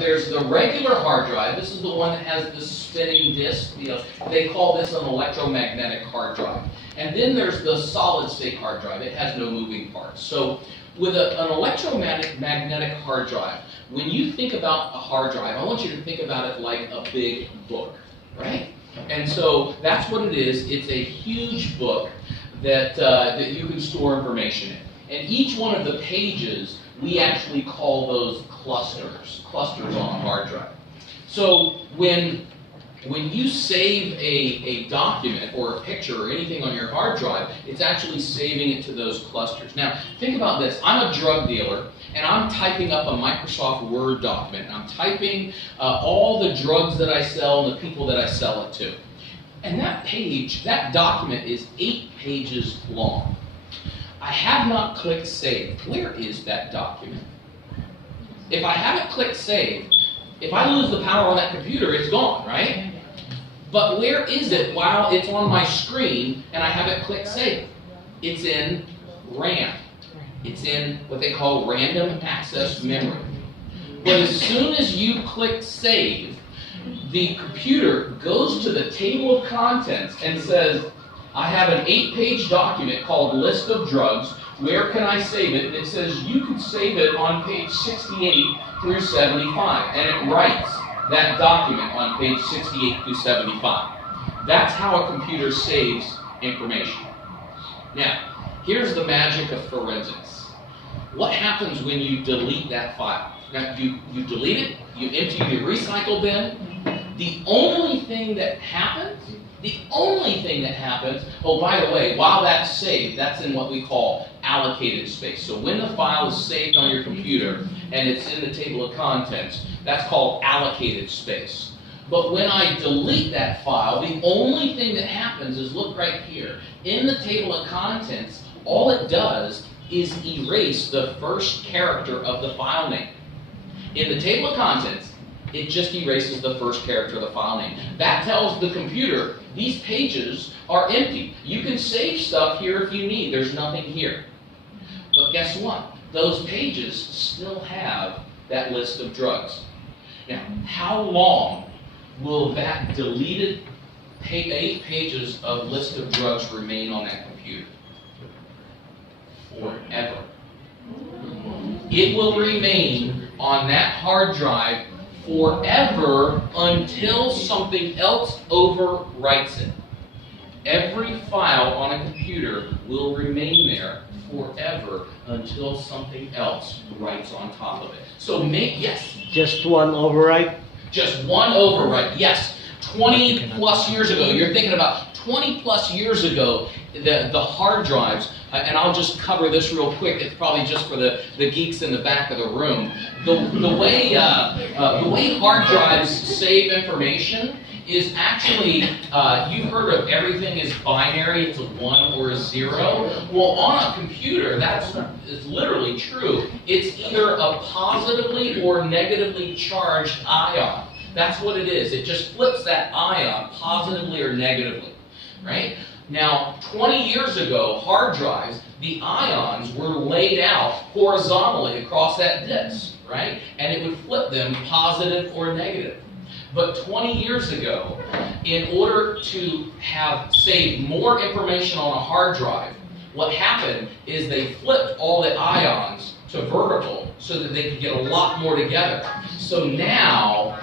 there's the regular hard drive. This is the one that has the spinning disk. They call this an electromagnetic hard drive. And then there's the solid state hard drive. It has no moving parts. So with an electromagnetic hard drive, when you think about a hard drive, I want you to think about it like a big book, right? And so that's what it is. It's a huge book that you can store information in. And each one of the pages, we actually call those clusters on a hard drive. So when you save a document or a picture or anything on your hard drive, it's actually saving it to those clusters. Now, think about this. I'm a drug dealer, and I'm typing up a Microsoft Word document. And I'm typing all the drugs that I sell and the people that I sell it to. And that document is 8 pages long. I have not clicked save. Where is that document? If I haven't clicked save, if I lose the power on that computer, it's gone, right? But where is it while it's on my screen and I haven't clicked save? It's in RAM. It's in what they call random access memory. But as soon as you click save, the computer goes to the table of contents and says, I have an 8-page document called List of Drugs. Where can I save it? And it says you can save it on page 68 through 75. And it writes that document on page 68 through 75. That's how a computer saves information. Now, here's the magic of forensics. What happens when you delete that file? Now, you delete it, you empty the recycle bin. The only thing that happens, oh, by the way, while that's saved, that's in what we call allocated space. So when the file is saved on your computer and it's in the table of contents, that's called allocated space. But when I delete that file, the only thing that happens is, look right here. In the table of contents, all it does is erase the first character of the file name. In the table of contents, it just erases the first character of the file name. That tells the computer these pages are empty. You can save stuff here if you need. There's nothing here. But guess what? Those pages still have that list of drugs. Now, how long will that deleted 8 pages of list of drugs remain on that computer? Forever. It will remain on that hard drive forever until something else overwrites it. Every file on a computer will remain there forever until something else writes on top of it. So yes. Just one overwrite? Just one overwrite, yes. 20 plus years ago, you're thinking about 20 plus years ago, the hard drives, and I'll just cover this real quick, it's probably just for the geeks in the back of the room. The way hard drives save information is actually, you've heard of everything is binary, it's a 1 or a 0. Well, on a computer, that's literally true. It's either a positively or negatively charged ion. That's what it is. It just flips that ion positively or negatively, right? Now, 20 years ago, hard drives, the ions were laid out horizontally across that disk, right? And it would flip them positive or negative. But 20 years ago, in order to have saved more information on a hard drive, what happened is they flipped all the ions to vertical so that they could get a lot more together. So now,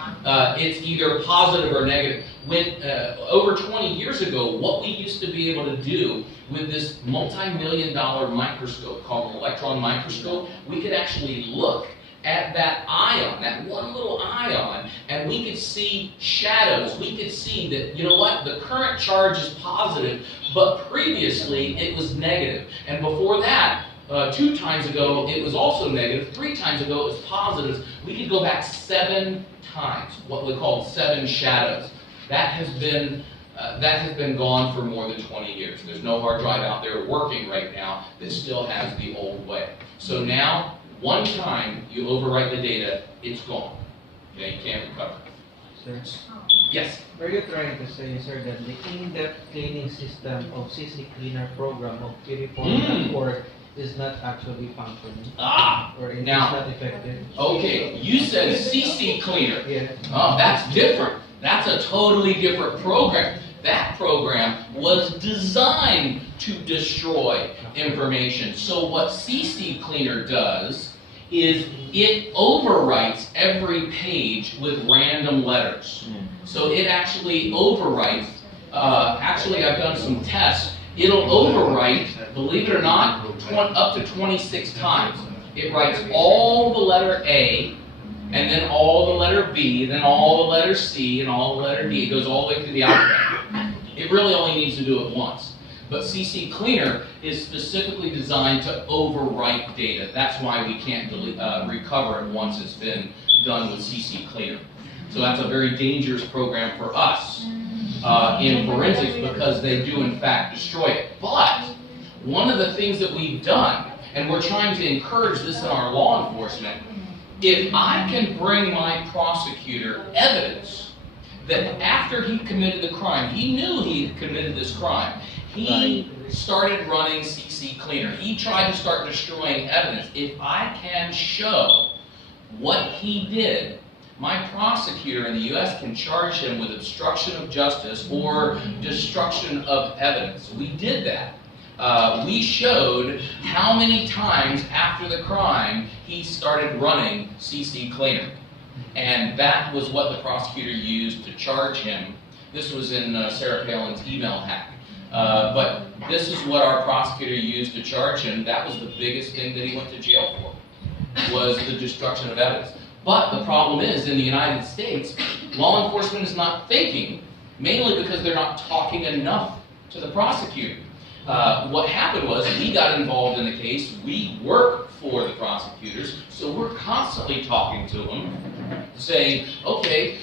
it's either positive or negative. When over 20 years ago, what we used to be able to do with this multi-million-dollar microscope called an electron microscope, we could actually look at that ion, that one little ion, and we could see shadows. We could see that, you know what, the current charge is positive, but previously it was negative. And before that, 2 times ago, it was also negative. 3 times ago, it was positive. We could go back 7 times, what we call 7 shadows. That has been gone for more than 20 years. There's no hard drive out there working right now that still has the old way. So now, one time you overwrite the data, it's gone. Okay, you can't recover. Sir? Yes? Are you trying to say, sir, that the in-depth cleaning system of CC Cleaner program of Puriform.org is not actually functioning, Ah, or it is now, not effective. okay, you said CC Cleaner. Yeah. Oh, that's different. That's a totally different program. That program was designed to destroy information. So what CC Cleaner does is it overwrites every page with random letters. So it actually overwrites, actually I've done some tests, it'll overwrite, believe it or not, up to 26 times. It writes all the letter A, and then all the letter B, then all the letter C, and all the letter D. It goes all the way through the alphabet. It really only needs to do it once. But CC Cleaner is specifically designed to overwrite data. That's why we can't recover it once it's been done with CC Cleaner. So that's a very dangerous program for us in forensics because they do in fact destroy it. But one of the things that we've done, and we're trying to encourage this in our law enforcement, if I can bring my prosecutor evidence that after he committed the crime, he knew he had committed this crime, he started running CC Cleaner. He tried to start destroying evidence. If I can show what he did, my prosecutor in the U.S. can charge him with obstruction of justice or destruction of evidence. We did that. We showed how many times after the crime he started running CC Cleaner. And that was what the prosecutor used to charge him. This was in Sarah Palin's email hack. But this is what our prosecutor used to charge him. That was the biggest thing that he went to jail for, was the destruction of evidence. But the problem is, in the United States, law enforcement is not thinking, mainly because they're not talking enough to the prosecutor. What happened was, we got involved in the case, we work for the prosecutors, so we're constantly talking to them, saying, okay,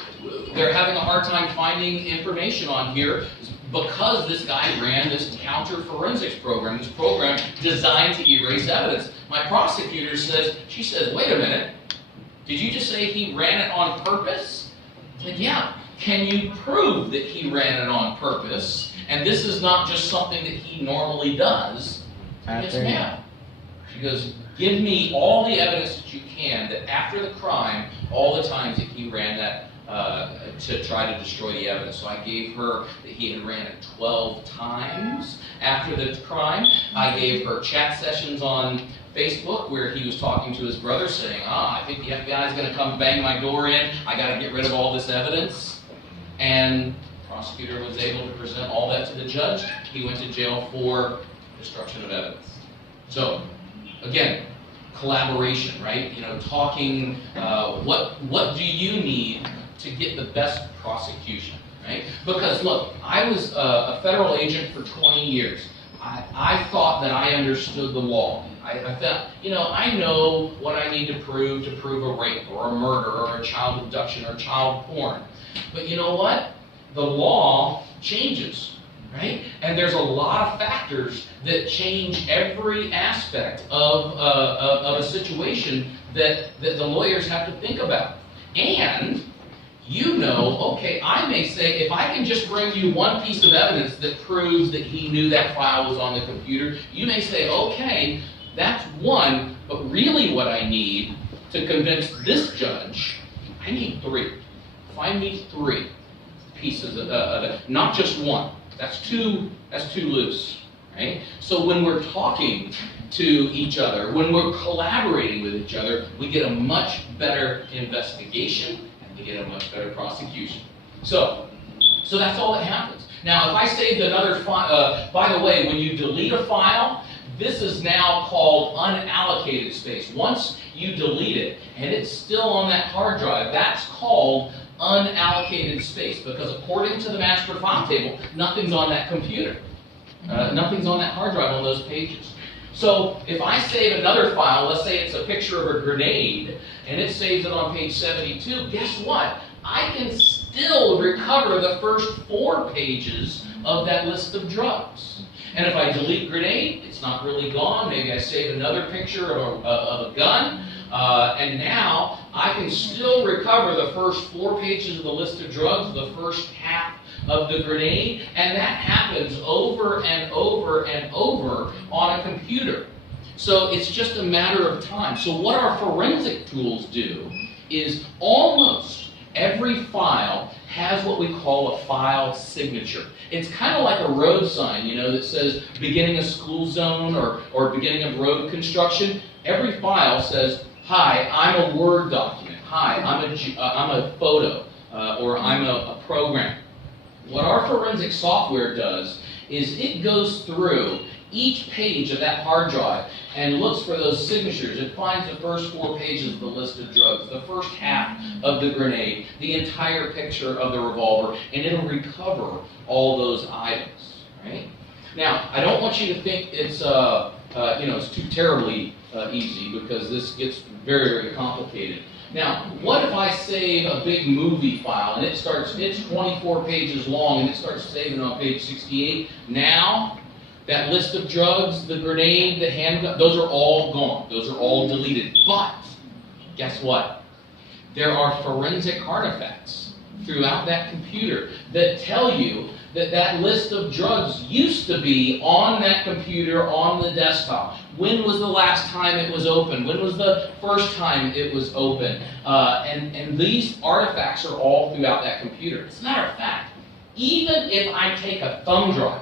they're having a hard time finding information on here because this guy ran this counter forensics program, this program designed to erase evidence. My prosecutor says, she says, wait a minute, did you just say he ran it on purpose? I said, yeah. Can you prove that he ran it on purpose? And this is not just something that he normally does. Yes, ma'am. She goes, give me all the evidence that you can that after the crime, all the times that he ran that to try to destroy the evidence. So I gave her that he had ran it 12 times after the crime. I gave her chat sessions on Facebook where he was talking to his brother saying, I think the FBI is going to come bang my door in. I got to get rid of all this evidence. And the prosecutor was able to present all that to the judge. He went to jail for destruction of evidence. So, again, collaboration, right? You know, talking, what do you need to get the best prosecution, right? Because look, I was a federal agent for 20 years. I thought that I understood the law. I thought, you know, I know what I need to prove a rape or a murder or a child abduction or child porn. But you know what? The law changes, right? And there's a lot of factors that change every aspect of a situation that the lawyers have to think about. And you know, okay, I may say, if I can just bring you one piece of evidence that proves that he knew that file was on the computer, you may say, okay, that's one, but really what I need to convince this judge, I need 3. Find me 3 pieces of not just one. That's too loose, right? So when we're talking to each other, when we're collaborating with each other, we get a much better investigation and we get a much better prosecution. So that's all that happens. Now, if I saved another file, by the way, when you delete a file, this is now called unallocated space. Once you delete it and it's still on that hard drive, that's called unallocated space, because according to the master file table, nothing's on that computer. Nothing's on that hard drive on those pages. So if I save another file, let's say it's a picture of a grenade, and it saves it on page 72, guess what? I can still recover the first 4 pages of that list of drugs. And if I delete grenade, it's not really gone. Maybe I save another picture of a gun, and now I can still recover the first 4 pages of the list of drugs, the first half of the grenade, and that happens over and over and over on a computer. So it's just a matter of time. So what our forensic tools do is almost every file has what we call a file signature. It's kind of like a road sign, you know, that says beginning of school zone or beginning of road construction. Every file says, hi, I'm a Word document. Hi, I'm a photo, or I'm a program. What our forensic software does is it goes through each page of that hard drive and looks for those signatures. It finds the first 4 pages of the list of drugs, the first half of the grenade, the entire picture of the revolver, and it'll recover all those items, right? Now, I don't want you to think it's, it's too terribly easy, because this gets very, very complicated. Now, what if I save a big movie file and it's 24 pages long and it starts saving on page 68? Now, that list of drugs, the grenade, the handgun, those are all gone. Those are all deleted. But, guess what? There are forensic artifacts throughout that computer that tell you that that list of drugs used to be on that computer, on the desktop. When was the last time it was open? When was the first time it was open? And these artifacts are all throughout that computer. As a matter of fact, even if I take a thumb drive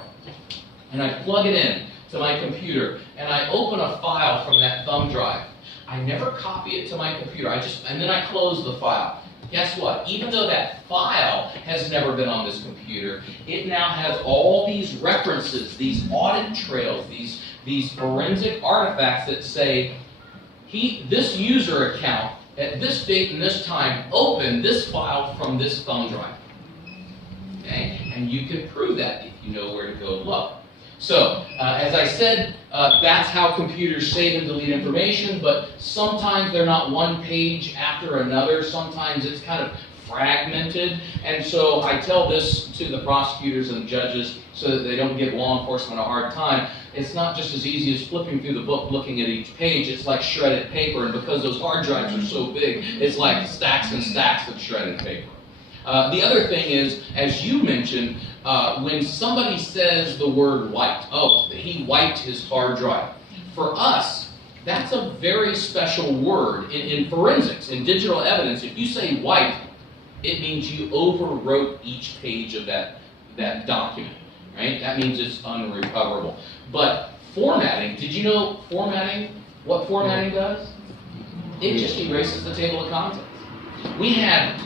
and I plug it in to my computer and I open a file from that thumb drive, I never copy it to my computer. And then I close the file. Guess what? Even though that file has never been on this computer, it now has all these references, these audit trails, these forensic artifacts that say, this user account at this date and this time opened this file from this thumb drive. Okay? And you can prove that if you know where to go look. So, as I said, that's how computers save and delete information, but sometimes they're not one page after another. Sometimes it's kind of fragmented. And so I tell this to the prosecutors and judges so that they don't give law enforcement a hard time. It's not just as easy as flipping through the book looking at each page. It's like shredded paper, and because those hard drives are so big, it's like stacks and stacks of shredded paper. The other thing is, as you mentioned, when somebody says the word wiped, oh, he wiped his hard drive. For us, that's a very special word in forensics, in digital evidence. If you say wiped, it means you overwrote each page of that document, right? That means it's unrecoverable. But formatting, did you know what formatting does? It just erases the table of contents. We had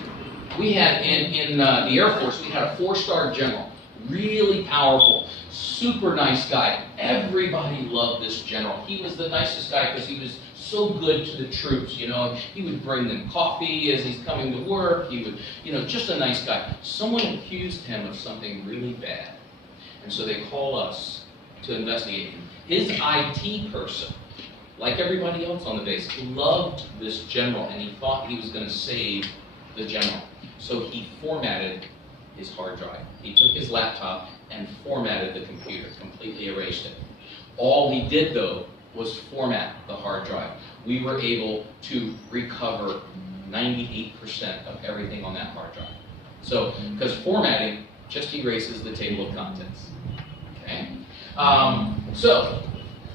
in the Air Force, we had a 4-star general, really powerful, super nice guy. Everybody loved this general. He was the nicest guy because he was so good to the troops, you know. He would bring them coffee as he's coming to work. He would, just a nice guy. Someone accused him of something really bad. And so they call us to investigate him. His IT person, like everybody else on the base, loved this general, and he thought he was going to save the general. So he formatted his hard drive. He took his laptop and formatted the computer, completely erased it. All he did, though, was format the hard drive. We were able to recover 98% of everything on that hard drive. So, because formatting just erases the table of contents. Okay? So,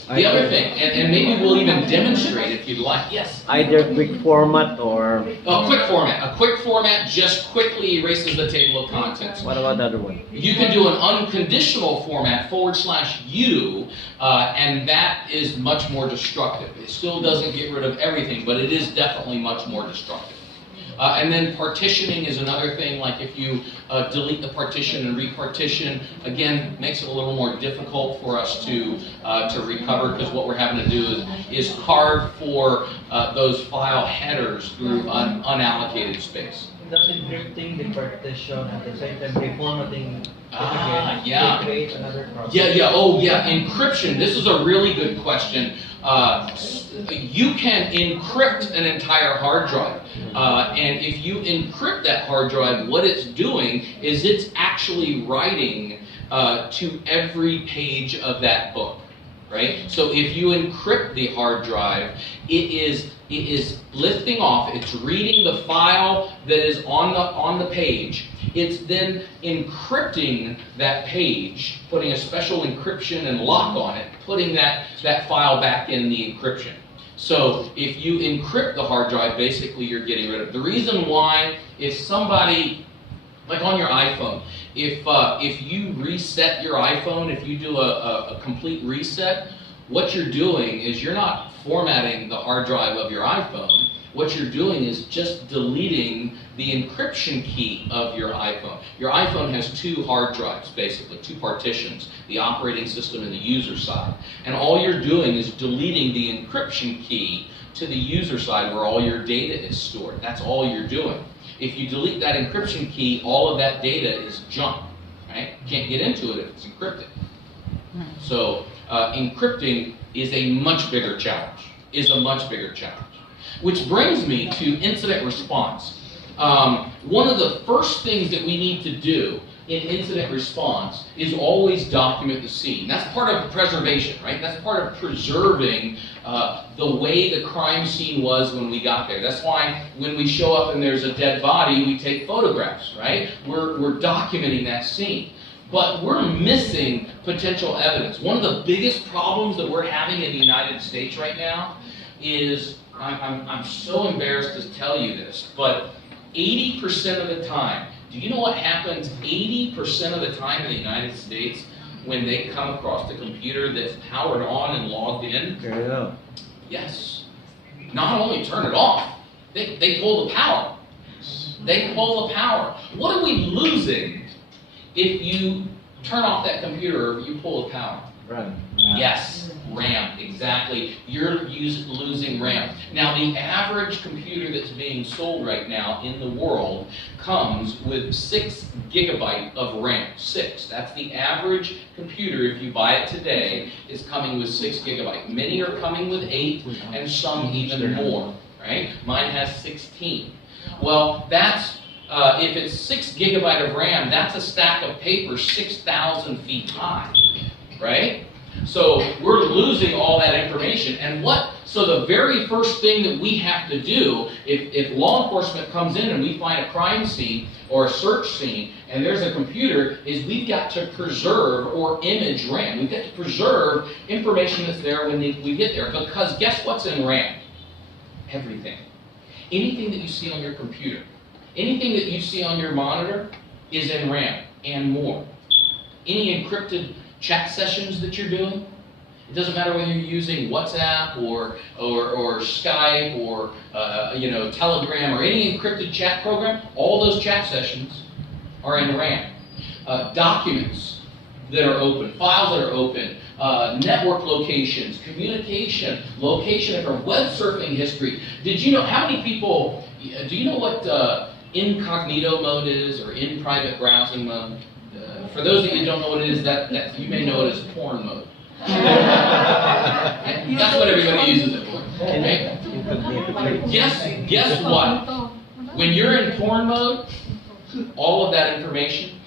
the other thing, and maybe we'll even demonstrate if you'd like. Yes? Either quick format or... A quick format. A quick format just quickly erases the table of contents. What about the other one? You can do an unconditional format /U, and that is much more destructive. It still doesn't get rid of everything, but it is definitely much more destructive. And then partitioning is another thing, like if you delete the partition and repartition, again, makes it a little more difficult for us to recover, because what we're having to do is carve for those file headers through unallocated space. Does encrypting the partition at the same time reformatting yeah. to create another process? Yeah, encryption. This is a really good question. You can encrypt an entire hard drive. And if you encrypt that hard drive, what it's doing is it's actually writing to every page of that book, right? So if you encrypt the hard drive, it is lifting off, it's reading the file that is on the page, it's then encrypting that page, putting a special encryption and lock on it, putting that file back in the encryption. So if you encrypt the hard drive, basically you're getting rid of it. The reason why, if somebody, like on your iPhone, if you reset your iPhone, if you do a complete reset, what you're doing is you're not formatting the hard drive of your iPhone. What you're doing is just deleting the encryption key of your iPhone. Your iPhone has two hard drives, basically, two partitions, the operating system and the user side. And all you're doing is deleting the encryption key to the user side where all your data is stored. That's all you're doing. If you delete that encryption key, all of that data is junk, right? You can't get into it if it's encrypted. So encrypting is a much bigger challenge, Which brings me to incident response. One of the first things that we need to do in incident response is always document the scene. That's part of preservation, right? That's part of preserving the way the crime scene was when we got there. That's why when we show up and there's a dead body, we take photographs, right? We're documenting that scene. But we're missing potential evidence. One of the biggest problems that we're having in the United States right now is, I'm so embarrassed to tell you this, but 80% of the time, do you know what happens 80% of the time in the United States when they come across the computer that's powered on and logged in? Turn it on. Yes. Not only turn it off, they pull the power. They pull the power. What are we losing if you turn off that computer or you pull the power? Run. Yes, RAM, exactly. You're losing RAM. Now, the average computer that's being sold right now in the world comes with 6 gigabyte of RAM. 6. That's the average computer, if you buy it today, is coming with 6 gigabyte. Many are coming with 8, and some even more, right? Mine has 16. Well, that's if it's 6 gigabyte of RAM, that's a stack of paper 6,000 feet high, right? So we're losing all that information. And so the very first thing that we have to do, if law enforcement comes in and we find a crime scene or a search scene and there's a computer, is we've got to preserve or image RAM. We've got to preserve information that's there when we get there. Because guess what's in RAM? Everything. Anything that you see on your computer, anything that you see on your monitor is in RAM and more. Any encrypted chat sessions that you're doing, it doesn't matter whether you're using WhatsApp or Skype or Telegram or any encrypted chat program, all those chat sessions are in RAM. Documents that are open, files that are open, network locations, communication, location from web surfing history. Did you know how many people, do you know what incognito mode is, or in private browsing mode? For those of you who don't know what it is, that you may know it as porn mode. That's what everybody uses it for. Okay? Guess what? When you're in porn mode, all of that information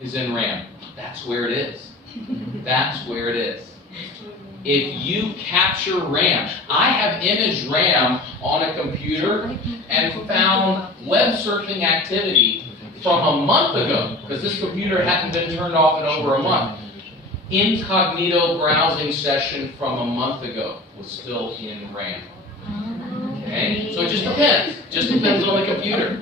is in RAM. That's where it is. That's where it is. If you capture RAM, I have imaged RAM on a computer and found web surfing activity from a month ago, because this computer hadn't been turned off in over a month. Incognito browsing session from a month ago was still in RAM. Okay? So it just depends. Just depends on the computer.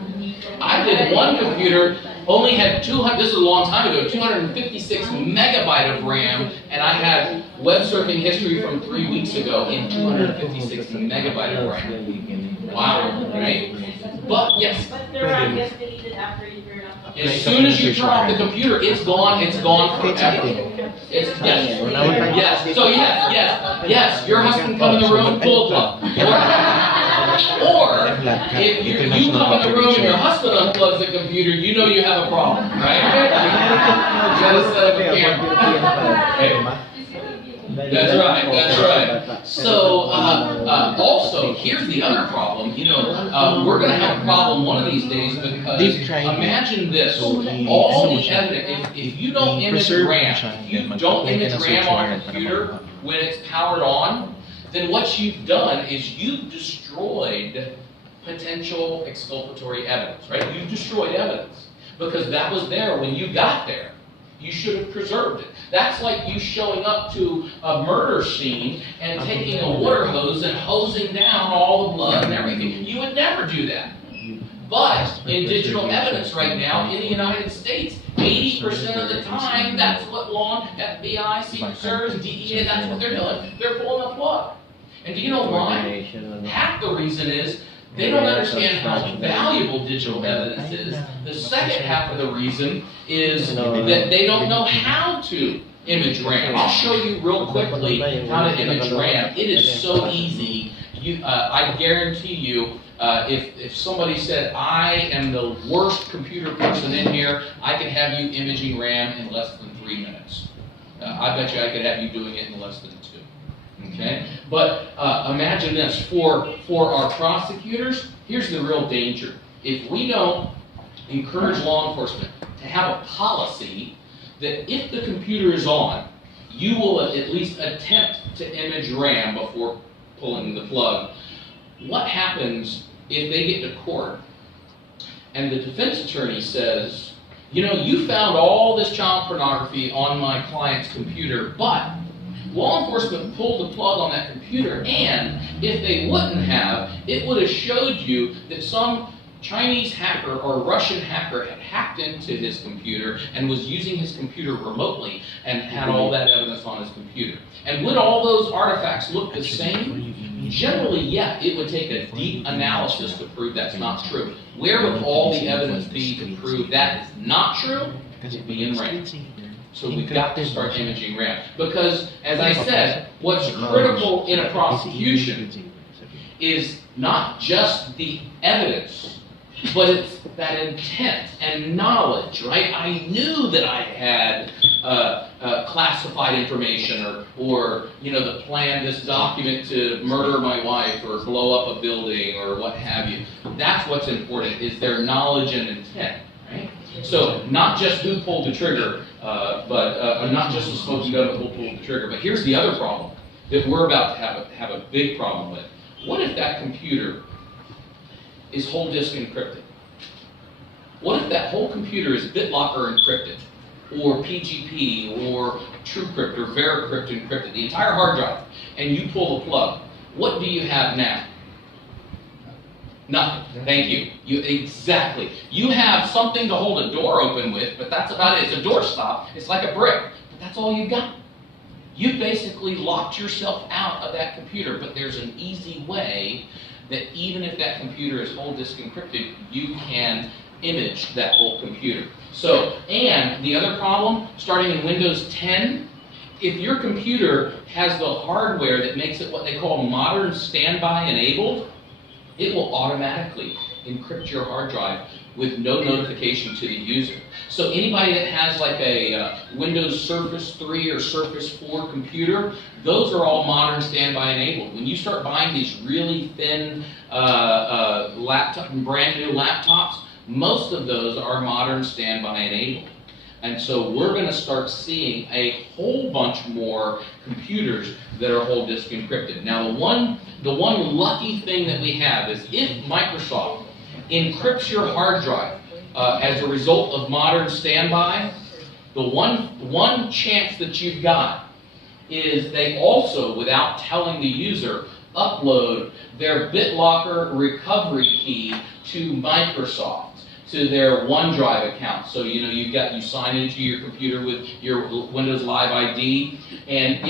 I did one computer, only had 200, this is a long time ago, 256 megabyte of RAM, and I had web surfing history from 3 weeks ago in 256 megabyte of RAM. Wow, right? But yes. But the RAM gets deleted after you turn off. As soon as you turn off the computer, it's gone forever. Yes. So yes. Your husband come in the room, pull the plug. Or if you come in the room and your husband unplugs the computer, you know you have a problem, right? You gotta set up a camera. That's right. So also, here's the other problem. We're going to have a problem one of these days, because imagine this: all the evidence. If you don't image RAM, you don't image RAM on a computer when it's powered on, then what you've done is you've destroyed potential exculpatory evidence. Right? You've destroyed evidence. because that was there when you got there. You should have preserved it. That's like you showing up to a murder scene and taking a water hose and hosing down all the blood and everything. You would never do that. But in digital evidence right now in the United States, 80% of the time, that's what law, FBI, Secret Service, DEA, that's what they're doing. They're pulling the plug. And do you know why? Half the reason is they don't understand how valuable digital evidence is. The second half of the reason is that they don't know how to image RAM. I'll show you real quickly how to image RAM. It is so easy. I guarantee you, if somebody said, I am the worst computer person in here, I can have you imaging RAM in less than 3 minutes. I bet you I could have you doing it in less than 2. Okay? But imagine this, for our prosecutors, here's the real danger. If we don't encourage law enforcement to have a policy that if the computer is on, you will at least attempt to image RAM before pulling the plug. What happens if they get to court and the defense attorney says, you know, you found all this child pornography on my client's computer, but law enforcement pulled the plug on that computer, and if they wouldn't have, it would have showed you that some Chinese hacker or Russian hacker had hacked into his computer and was using his computer remotely and had all that evidence on his computer. And would all those artifacts look the same? Generally, yeah, it would take a deep analysis to prove that's not true. Where would all the evidence be to prove that is not true? It'd be in RAM. So we've got to start imaging RAM. Because, as I said, what's critical in a prosecution is not just the evidence, but it's that intent and knowledge, right? I knew that I had classified information or you know, the plan, this document to murder my wife or blow up a building or what have you. That's what's important, is their knowledge and intent, right? So not just who pulled the trigger, but not just the smoking gun who pulled the trigger. But here's the other problem that we're about to have a big problem with. What if that computer is whole disk encrypted? What if that whole computer is BitLocker encrypted, or PGP, or TrueCrypt, or VeraCrypt encrypted, the entire hard drive, and you pull the plug? What do you have now? Nothing. Thank you. Exactly. You have something to hold a door open with, but that's about it. It's a doorstop. It's like a brick, but that's all you got. You basically locked yourself out of that computer, but there's an easy way that even if that computer is whole disk encrypted, you can image that whole computer. So, and the other problem, starting in Windows 10, if your computer has the hardware that makes it what they call modern standby enabled, it will automatically encrypt your hard drive with no notification to the user. So anybody that has like a Windows Surface 3 or Surface 4 computer, those are all modern standby enabled. When you start buying these really thin brand new laptops, most of those are modern standby enabled. And so we're going to start seeing a whole bunch more computers that are whole disk encrypted. Now the one lucky thing that we have is if Microsoft encrypts your hard drive as a result of modern standby, the one chance that you've got is they also, without telling the user, upload their BitLocker recovery key to Microsoft, to their OneDrive account. So you know you sign into your computer with your Windows Live ID, and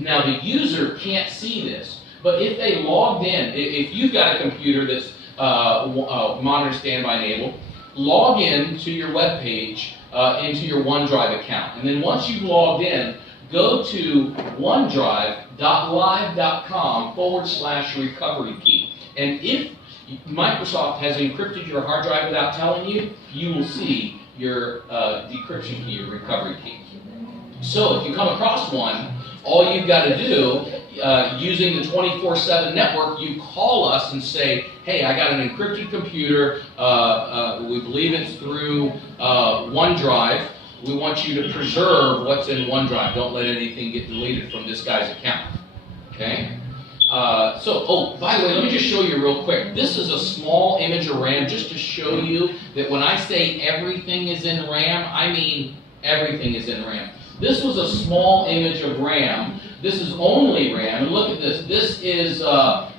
now the user can't see this, but if they logged in, if you've got a computer that's modern standby enabled, log in to your web page into your OneDrive account, and then once you've logged in, go to onedrive.live.com/recovery key, and if Microsoft has encrypted your hard drive without telling you, you will see your decryption key, your recovery key. So if you come across one, all you've got to do, using the 24/7 network, you call us and say, hey, I got an encrypted computer, we believe it's through OneDrive, we want you to preserve what's in OneDrive, don't let anything get deleted from this guy's account, okay? Oh, by the way, let me just show you real quick. This is a small image of RAM just to show you that when I say everything is in RAM, I mean everything is in RAM. This was a small image of RAM. This is only RAM. And look at this. This is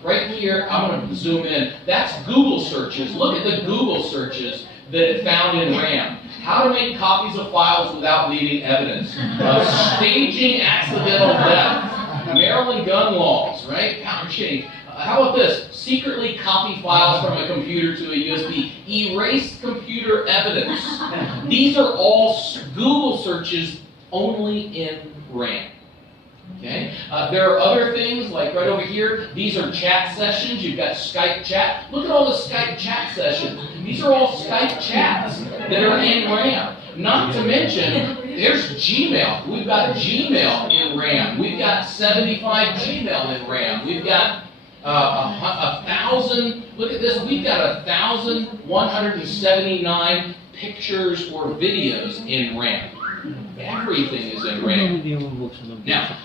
right here. I'm going to zoom in. That's Google searches. Look at the Google searches that it found in RAM. How to make copies of files without leaving evidence. Staging accidental death. Maryland gun laws, right? Pound change. How about this? Secretly copy files from a computer to a USB. Erase computer evidence. These are all Google searches only in RAM. Okay? There are other things, like right over here, these are chat sessions. You've got Skype chat. Look at all the Skype chat sessions. These are all Skype chats that are in RAM. Not to mention, there's Gmail. We've got Gmail in RAM. We've got 75 Gmail in RAM. We've got 1,000, look at this, we've got 1,179 pictures or videos in RAM. Everything is in RAM. Now,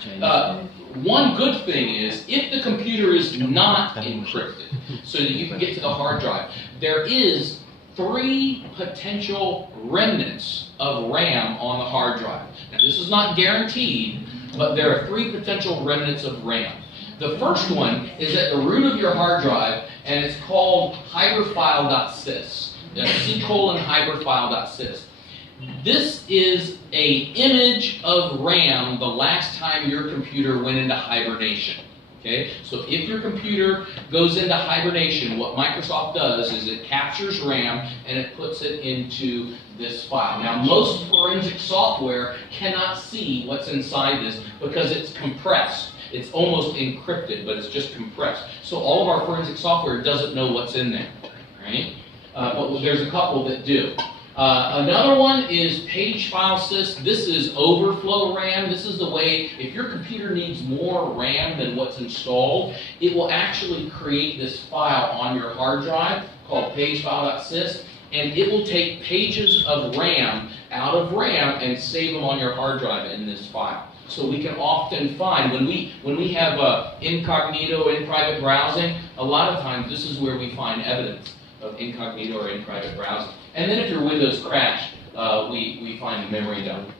one good thing is, if the computer is not encrypted, so that you can get to the hard drive, there is 3 potential remnants of RAM on the hard drive. Now, this is not guaranteed, but there are 3 potential remnants of RAM. The first one is at the root of your hard drive, and it's called hyperfile.sys. C:hyperfile.sys. This is an image of RAM the last time your computer went into hibernation. Okay? So if your computer goes into hibernation, what Microsoft does is it captures RAM and it puts it into this file. Now, most forensic software cannot see what's inside this because it's compressed. It's almost encrypted, but it's just compressed. So all of our forensic software doesn't know what's in there. Right? But there's a couple that do. Another one is page file sys. This is overflow RAM. This is the way, if your computer needs more RAM than what's installed, it will actually create this file on your hard drive called pagefile.sys, and it will take pages of RAM out of RAM and save them on your hard drive in this file. So we can often find, when we have incognito in private browsing, a lot of times this is where we find evidence of incognito or in private browsing. And then if your Windows crashed, we find the memory dump.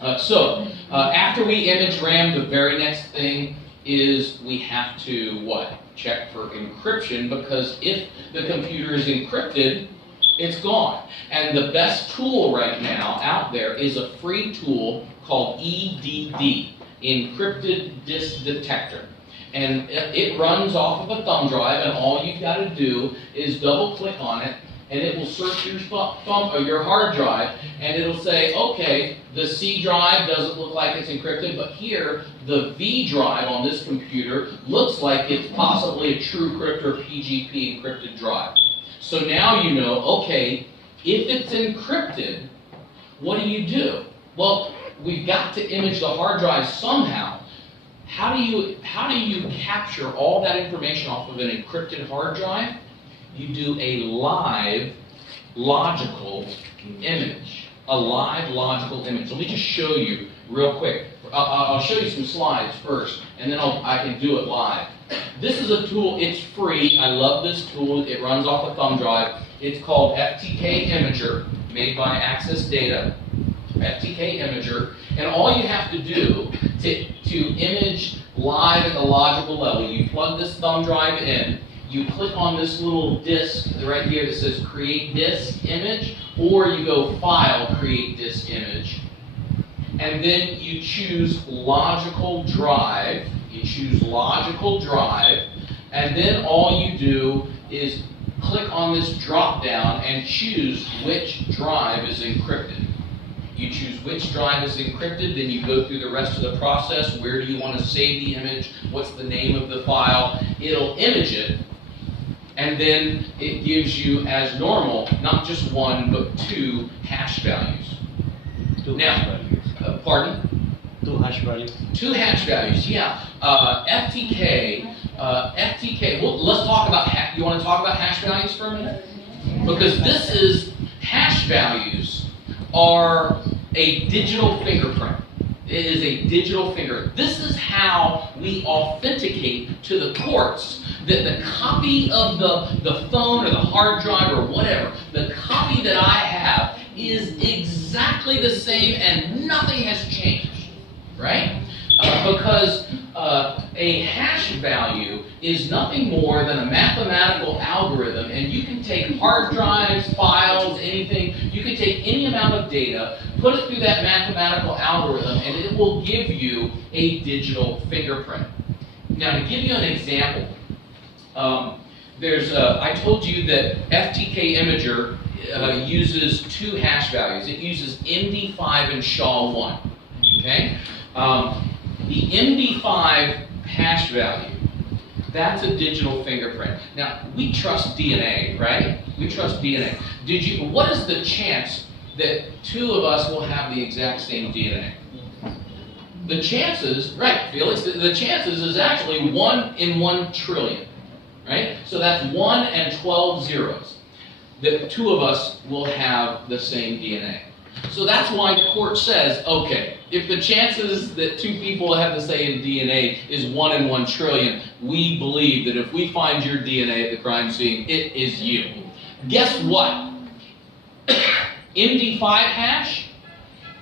After we image RAM, the very next thing is we have to, what? Check for encryption, because if the computer is encrypted, it's gone. And the best tool right now out there is a free tool called EDD, Encrypted Disk Detector. And it runs off of a thumb drive, and all you've got to do is double click on it, and it will search your your hard drive, and it'll say, okay, the C drive doesn't look like it's encrypted, but here, the V drive on this computer looks like it's possibly a TrueCrypt or PGP encrypted drive. So now you know, okay, if it's encrypted, what do? Well, we've got to image the hard drive somehow. How do you capture all that information off of an encrypted hard drive? You do a live logical image. A live logical image. Let me just show you real quick. I'll show you some slides first, and then I can do it live. This is a tool, it's free. I love this tool. It runs off a thumb drive. It's called FTK Imager, made by Access Data. FTK Imager. And all you have to do to image live at the logical level, you plug this thumb drive in, you click on this little disk right here that says Create Disk Image, or you go File, Create Disk Image, and then you choose Logical Drive. You choose Logical Drive, and then all you do is click on this drop down and choose which drive is encrypted. You choose which drive is encrypted, then you go through the rest of the process. Where do you want to save the image? What's the name of the file? It'll image it, and then it gives you, as normal, not just 1, but 2 hash values. Pardon? 2 hash values. 2 hash values, yeah. FTK, well, let's talk about, you want to talk about hash values for a minute? Because this is, hash values are a digital fingerprint. It is a digital fingerprint. This is how we authenticate to the courts that the copy of the phone or the hard drive or whatever, the copy that I have is exactly the same and nothing has changed, right? Because a hash value is nothing more than a mathematical algorithm, and you can take hard drives, files, anything, you can take any amount of data, put it through that mathematical algorithm, and it will give you a digital fingerprint. Now, to give you an example, I told you that FTK Imager uses two hash values. It uses MD5 and SHA-1, okay? The MD5 hash value, that's a digital fingerprint. Now, we trust DNA, right? We trust DNA. What is the chance that two of us will have the exact same DNA? The chances, right, Felix, the chances is actually 1 in 1 trillion, right? So that's 1 and 12 zeros. That two of us will have the same DNA. So that's why the court says, okay, if the chances that two people have the same DNA is 1 in 1 trillion, we believe that if we find your DNA at the crime scene, it is you. Guess what? MD5 hash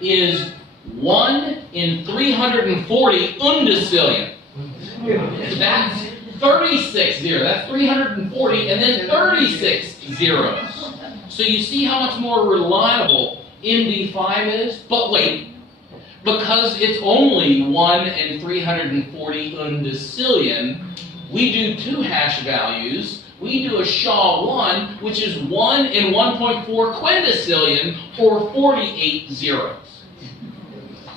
is 1 in 340 undecillion. That's 36 zeros. That's 340 and then 36 zeros. So you see how much more reliable MD5 is? But wait, because it's only 1 in 340 undecillion, we do two hash values. We do a SHA-1, which is 1 in 1.4 quindecillion, or 48 zeros.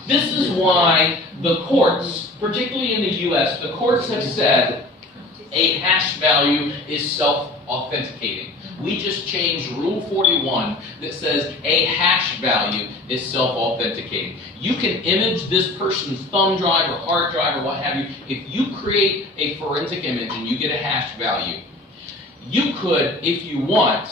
This is why the courts, particularly in the US, the courts have said a hash value is self-authenticating. We just changed Rule 41 that says a hash value is self-authenticating. You can image this person's thumb drive or hard drive or what have you. If you create a forensic image and you get a hash value, you could, if you want,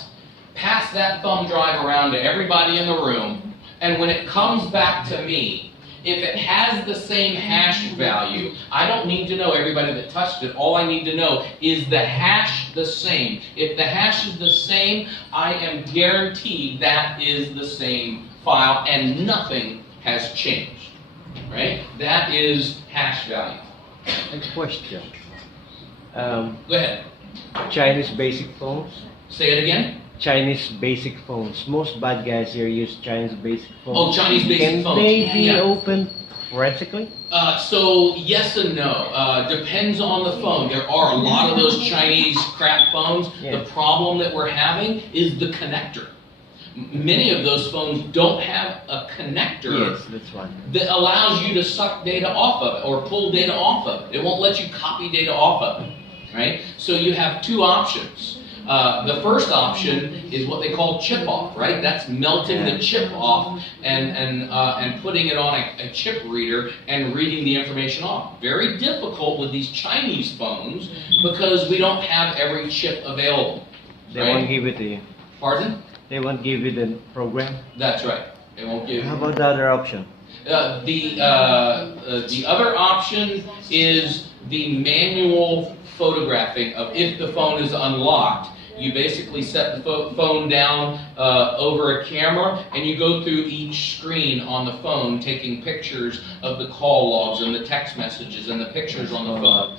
pass that thumb drive around to everybody in the room, and when it comes back to me, if it has the same hash value, I don't need to know everybody that touched it. All I need to know is the hash the same. If the hash is the same, I am guaranteed that is the same file and nothing has changed. Right? That is hash value. A question. Go ahead. Chinese basic phones. Say it again. Chinese basic phones. Most bad guys here use Chinese basic phones. Oh, Chinese basic Can phones. they be Yeah. opened forensically? So yes and no. Depends on the phone. There are a lot of those Chinese crap phones. Yeah. The problem that we're having is the connector. Many of those phones don't have a connector Yes, that's one. that allows you to suck data off of it or pull data off of it. It won't let you copy data off of it, right? So you have two options. The first option is what they call chip off, right? That's melting the chip off and putting it on a chip reader and reading the information off. Very difficult with these Chinese phones because we don't have every chip available. They right? won't give it to you. Pardon? They won't give you the program. That's right. They won't give. How about the other option? The other option is the manual photographing of if the phone is unlocked. You basically set the phone down over a camera and you go through each screen on the phone taking pictures of the call logs and the text messages and the pictures on the phone.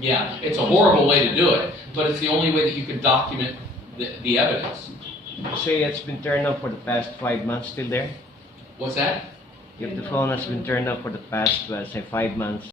Yeah, it's a horrible way to do it, but it's the only way that you can document the evidence. Say it's been turned on for the past 5 months, still there? What's that? If the phone has been turned on for the past, say, 5 months,